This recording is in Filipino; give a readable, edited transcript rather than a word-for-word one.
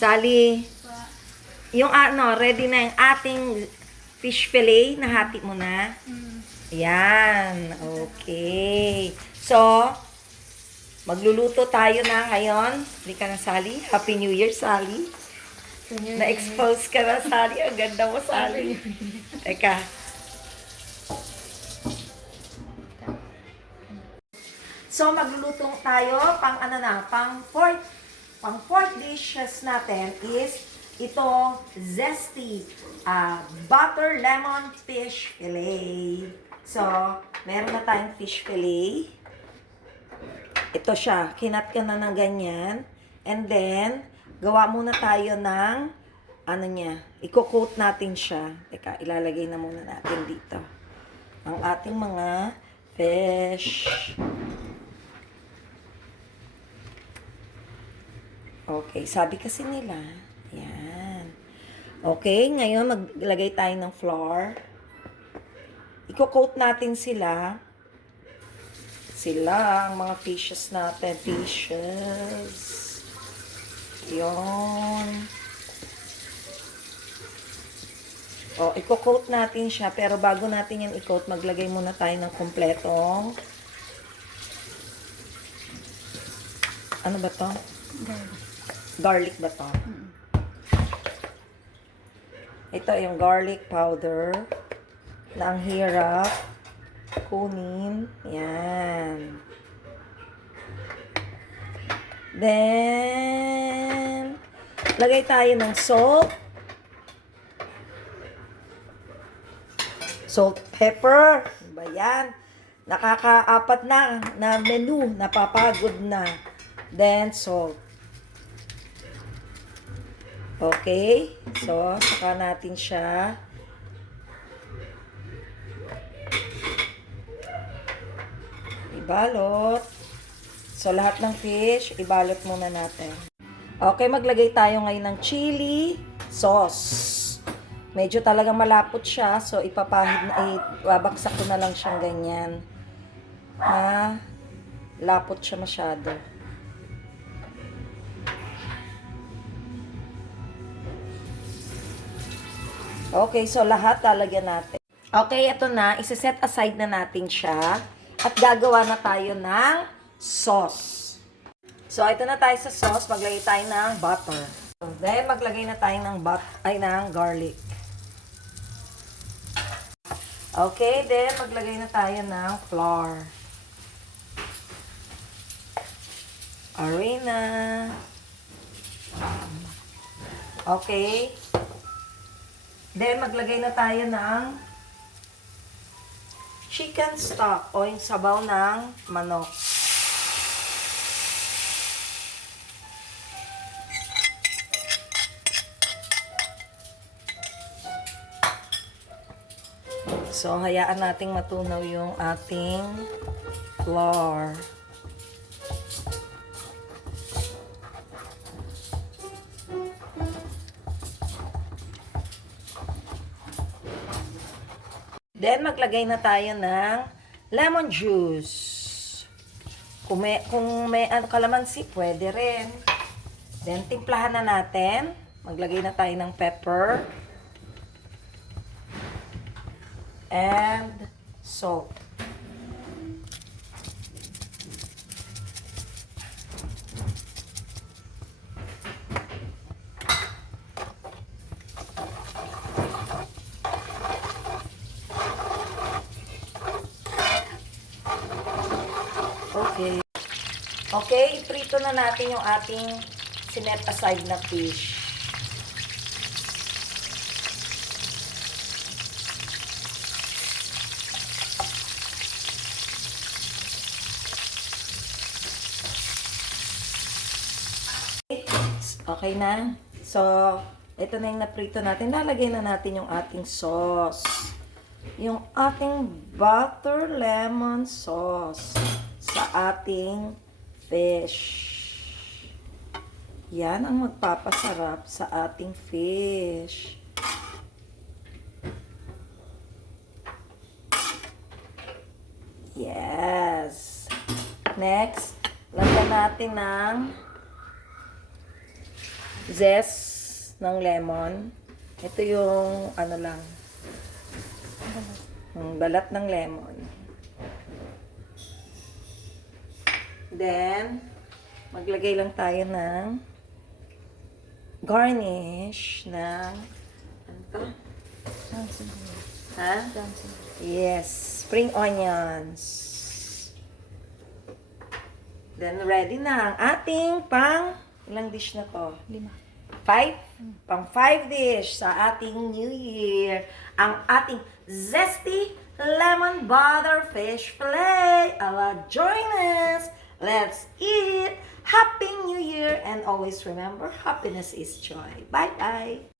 Sally, yung ready na yung ating fish fillet. Nahati mo na. Ayan. Okay. So, magluluto tayo na ngayon. Hindi ka na, Sally. Happy New Year, Sally. Na-expose ka na, Sally. Ang ganda mo, Sally. Teka. So, magluluto tayo pang fourth dishes natin is ito, zesty butter lemon fish fillet. So, meron na tayong fish fillet. Ito siya, kinat ka na ng ganyan. And then, gawa muna tayo ng, i-coat natin siya. Teka, ilalagay na muna natin dito. Ang ating mga fish. Okay, sabi kasi nila, yan. Okay, ngayon maglagay tayo ng flour. I-coat natin sila. Sila, ang mga fishes natin. Fishes. Yun. O, i-coat natin siya. Pero bago natin yan i-coat, maglagay muna tayo ng kompletong. Ano ba to? Garlic ba to? Ito yung garlic powder na ang hirap kunin. Yan. Then, lagay tayo ng salt. Salt, pepper. Ba yan? Nakakaapat na menu. Napapagod na. Then, salt. Okay. So, saka natin siya. Ibalot. So, lahat ng fish, ibalot muna natin. Okay, maglagay tayo ngayon ng chili sauce. Medyo talagang malapot siya. So, babaksak ko na lang siyang ganyan. Lapot siya masyado. Okay, so lahat lalagyan natin. Okay, ito na. Isa-set aside na natin siya. At gagawa na tayo ng sauce. So, ito na tayo sa sauce. Maglagay tayo ng butter. Then, maglagay na tayo ng garlic. Okay, then maglagay na tayo ng flour. Arena. Okay. Then, maglagay na tayo ng chicken stock o yung sabaw ng manok. So, hayaan nating matunaw yung ating flour. Then, maglagay na tayo ng lemon juice. Kung may kalamansi, pwede rin. Then, timplahan na natin. Maglagay na tayo ng pepper. And salt. Okay. Okay, iprito na natin yung ating sinet aside na fish. Okay na. So, ito na yung naprito natin. Lalagay na natin yung ating sauce. Yung ating butter lemon sauce sa ating fish. Yan ang magpapasarap sa ating fish. Yes. Next, lagyan natin ng zest ng lemon. Ito yung ano lang, yung balat ng lemon. Then, maglagay lang tayo ng garnish ng ano to? Ha? Yes, spring onions. Then, ready na ang ating ilang dish na to? 5? Pang 5 dish sa ating New Year. Ang ating zesty lemon butter fish fillet. Join us. Let's eat. Happy New Year. And always remember, happiness is joy. Bye-bye.